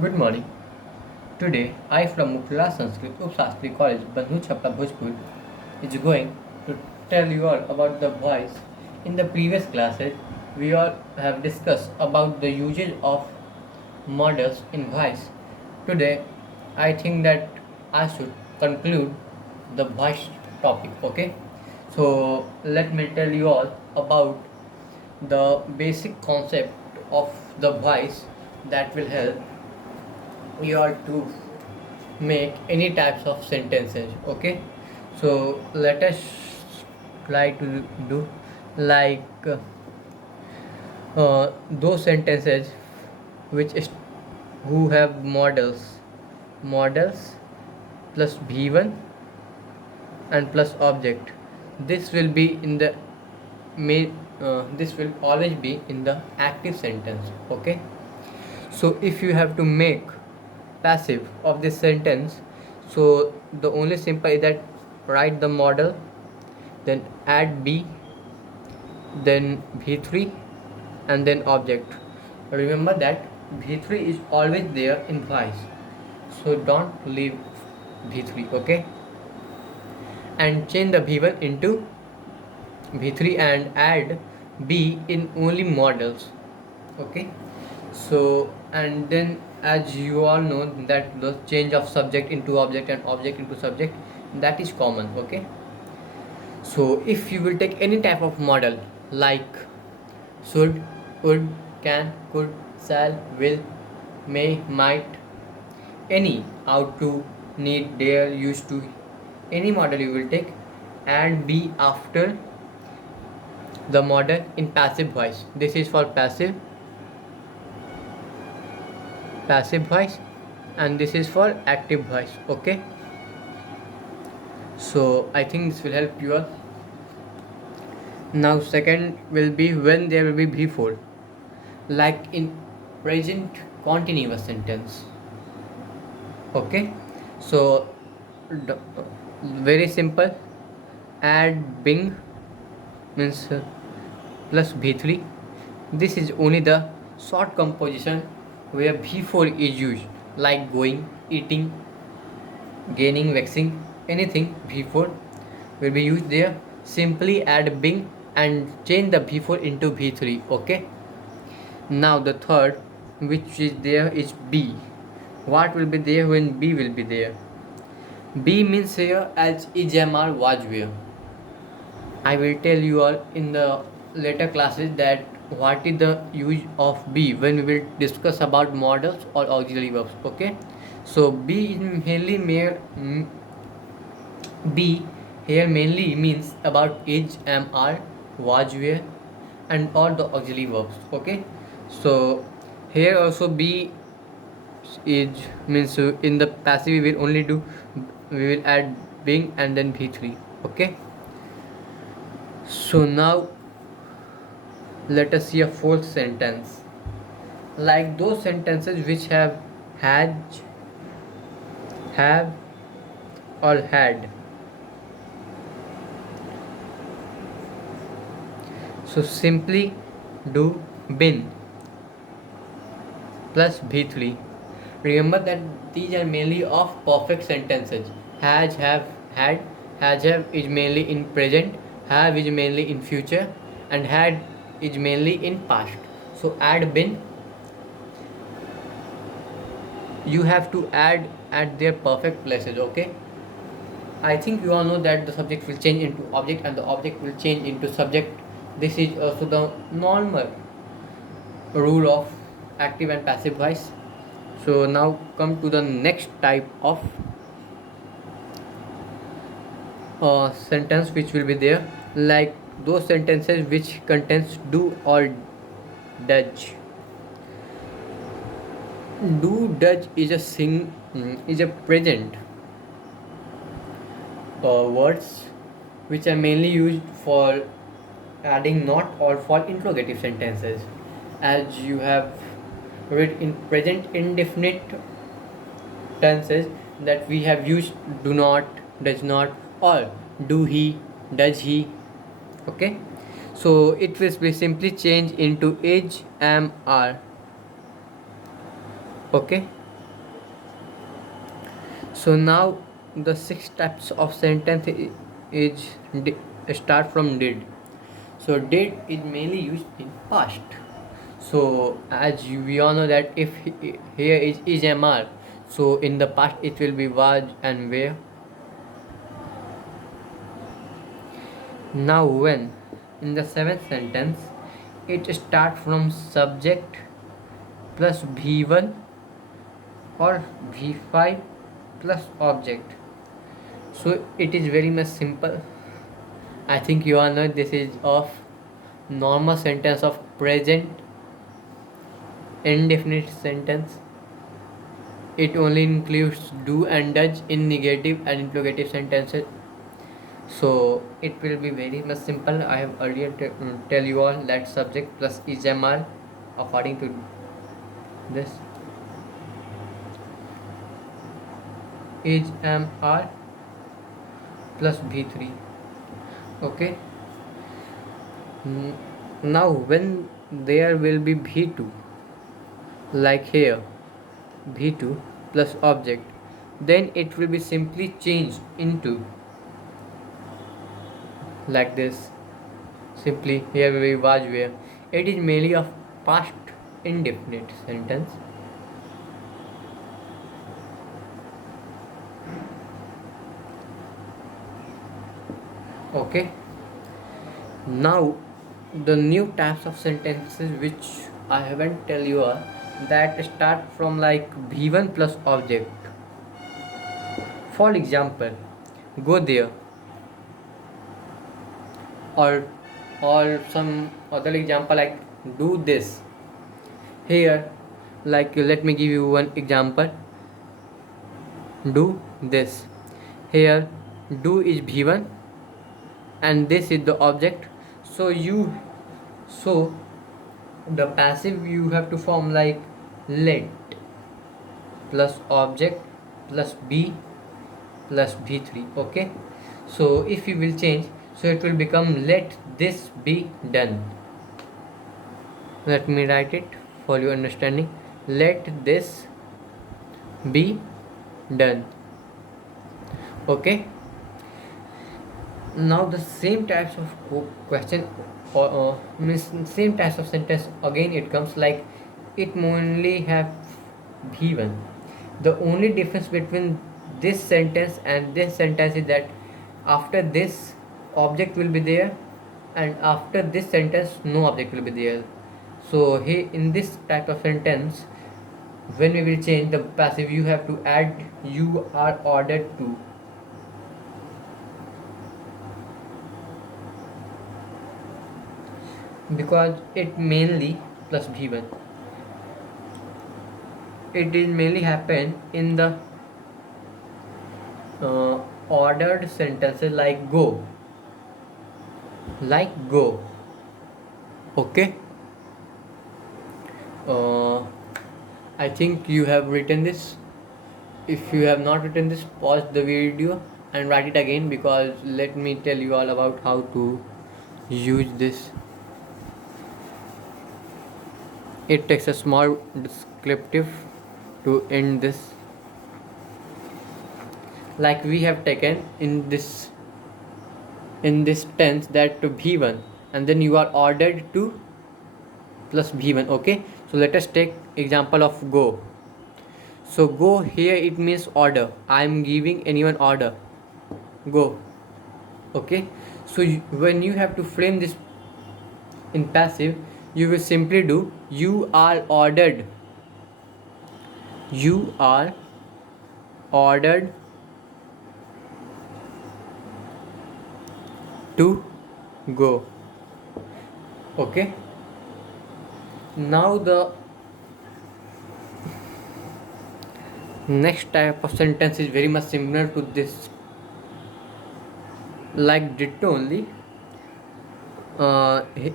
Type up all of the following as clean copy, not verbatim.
Good morning. Today, I from Mukla Sanskrit Upsastri College, Bandhu Chapla Bhojpur, is going to tell you all about the voice. In the previous classes, we all have discussed about the usage of models in voice. Today, I think that I should conclude the voice topic. Okay, so let me tell you all about the basic concept of the voice that will help you are to make any types of sentences. Okay, so let us try to do like those sentences which is who have models plus v1 and plus object. This will be in the main this will always be in the active sentence. Okay, so if you have to make passive of this sentence, so the only simple is that write the model, then add b, then v3, and then object. Remember that v3 is always there in voice, so don't leave v3. Okay, and change the v1 into v3 and add b in only models. Okay, so and then as you all know that the change of subject into object and object into subject, that is common. Okay, so if you will take any type of model like should, would, can, could, shall, will, may, might, any, ought to, need, dare, used to, any model you will take, and be after the model in passive voice. This is for passive voice, and this is for active voice. Okay, so I think this will help you all. Now second will be when there will be before, like in present continuous sentence. Okay, so very simple, add bing means plus b3. This is only the short composition where b4 is used, like going, eating, gaining, waxing, anything b4 will be used there. Simply add bing and change the b4 into b3. Okay, now the third which is there is b. What will be there when b will be there? B means here as EJMR was where. I will tell you all in the later classes that what is the use of be when we will discuss about models or auxiliary verbs. Okay, so be is mainly mere be here mainly means about is, am, are, was, were, and all the auxiliary verbs. Okay, so here also be is means in the passive we will only do, we will add being and then v3. Okay, so now let us see a fourth sentence, like those sentences which have had, have, or had. So simply do been plus v3. Remember that these are mainly of perfect sentences. Has, have, had. Has, have is mainly in present, have is mainly in future, and had is mainly in past. So add been, you have to add at their perfect places. Okay, I think you all know that the subject will change into object and the object will change into subject. This is also the normal rule of active and passive voice. So now come to the next type of sentence which will be there, like those sentences which contains do or does. Do, does is a is a present words which are mainly used for adding not or for interrogative sentences, as you have read in present indefinite tenses that we have used do not, does not, or do he, does he. Okay, so it will be simply change into is, am, are. Okay, So now the six types of sentence is start from did. So did is mainly used in past. So as we all know that if here is MR, so in the past it will be was and where. Now when in the seventh sentence it start from subject plus V1 or V5 plus object. So it is very much simple. I think you all know this is of normal sentence of present indefinite sentence. It only includes do and does in negative and interrogative sentences. So it will be very much simple. I have earlier tell you all that subject plus is MR according to this is MR plus V3. Okay. Now when there will be V2, like here V2 plus object, then it will be simply changed into like this. Simply here will be was where. It is mainly of past indefinite sentence. Okay. Now the new types of sentences which I haven't tell you are that start from like V1 plus object. For example, go there, or some other example like do this. Here, like let me give you one example. Do this. Here, do is V1 and this is the object. So the passive you have to form like let plus object plus B plus V3. Okay. So if you will change, so it will become let this be done. Let me write it for your understanding. Let this be done. Okay. Now the same types of question or means same types of sentence again it comes like it only have V1. The only difference between this sentence and this sentence is that after this object will be there and after this sentence no object will be there. So here in this type of sentence when we will change the passive you have to add you are ordered to. Because it mainly plus V1 it will mainly happen in the ordered sentences like go okay. I think you have written this. If you have not written this, pause the video and write it again because let me tell you all about how to use this. It takes a small descriptive to end this. Like we have taken in this tense that to V1 and then you are ordered to plus V1. Okay, so let us take example of go. So go here it means order. I am giving anyone order. Go. Okay, so when you have to frame this in passive, you will simply do you are ordered. You are ordered to go. Okay. Now the next type of sentence is very much similar to this, like ditto only.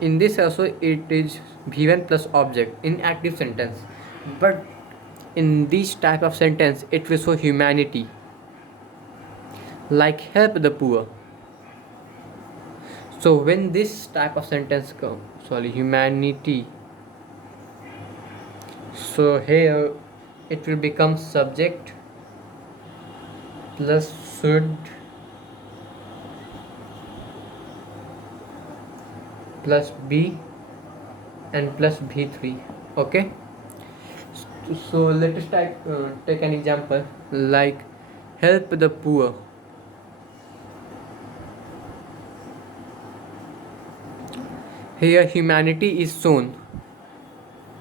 In this also it is V1 plus object in active sentence, but in this type of sentence it will show humanity, like help the poor. So when this type of sentence comes, humanity, so here it will become subject plus should plus be and plus v3. Okay, so let us take an example like help the poor. Here humanity is shown,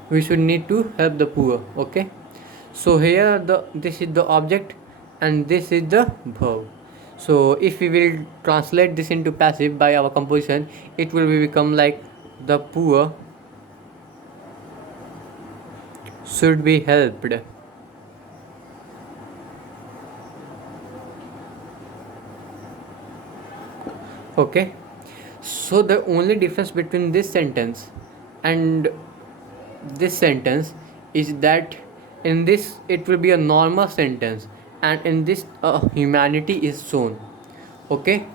we should need to help the poor. Okay, so here this is the object and this is the verb. So if we will translate this into passive by our composition, it will become like the poor should be helped. Okay, so the only difference between this sentence and this sentence is that in this it will be a normal sentence and in this humanity is shown. Okay,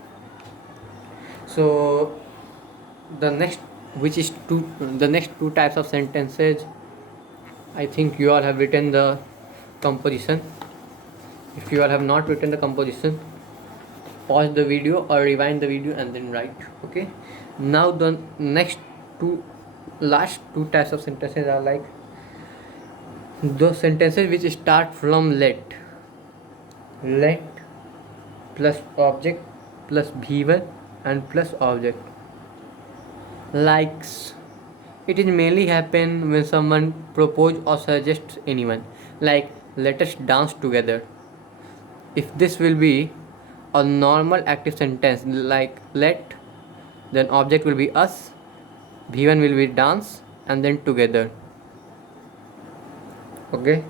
so the next which is two the next two types of sentences, I think you all have written the composition. If you all have not written the composition, pause the video or rewind the video and then write. Okay, now the next two last two types of sentences are like those sentences which start from let plus object plus v1 and plus object. Likes, it is mainly happen when someone propose or suggests anyone, like let us dance together. If this will be a normal active sentence like let, then object will be us, v1 will be dance and then together. Okay,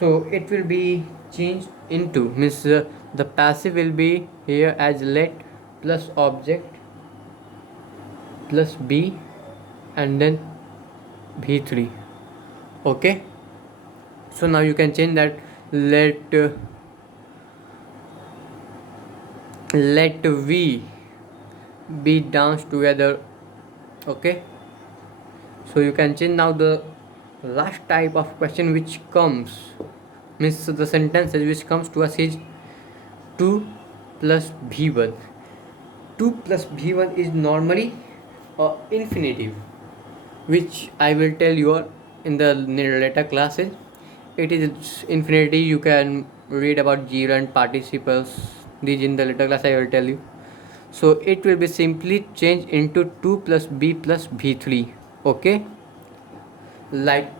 so it will be changed into means the passive will be here as let plus object plus b and then v3. Okay, so now you can change that let we be dance together. Okay, so you can change now the last type of question which comes means the sentences which comes to us is 2 plus v1. 2 plus v1 is normally infinitive, which I will tell you in the later classes. It is infinity, you can read about gerund participles, these in the later class I will tell you. So it will be simply changed into 2 plus b plus v3. Okay, like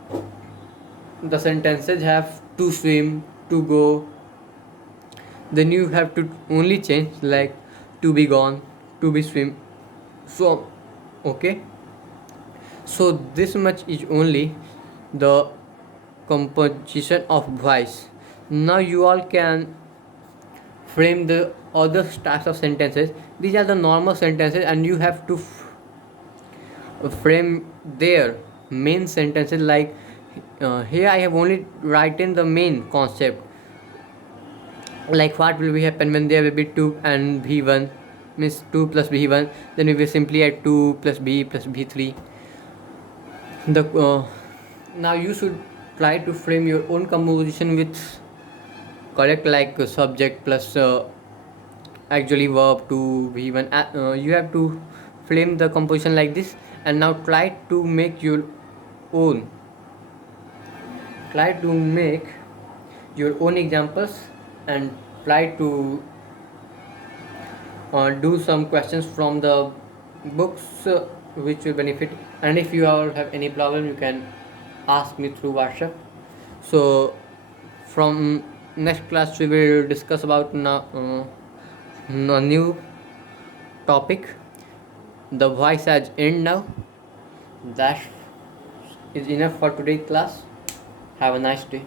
the sentences have to swim, to go, then you have to only change like to be gone, to be swim, so okay, so this much is only the composition of voice. Now you all can frame the other types of sentences. These are the normal sentences and you have to frame their main sentences like here I have only written the main concept, like what will be happen when there will be 2 and v1 means 2 plus v1, then we will simply add 2 plus b plus v3. The now you should try to frame your own composition with correct like subject plus actually verb to v1. You have to frame the composition like this and now try to make your own examples and try to do some questions from the books which will benefit. And if you all have any problem, you can ask me through WhatsApp. So from next class we will discuss about a new topic, the voice as end. Now that is enough for today's class. Have a nice day.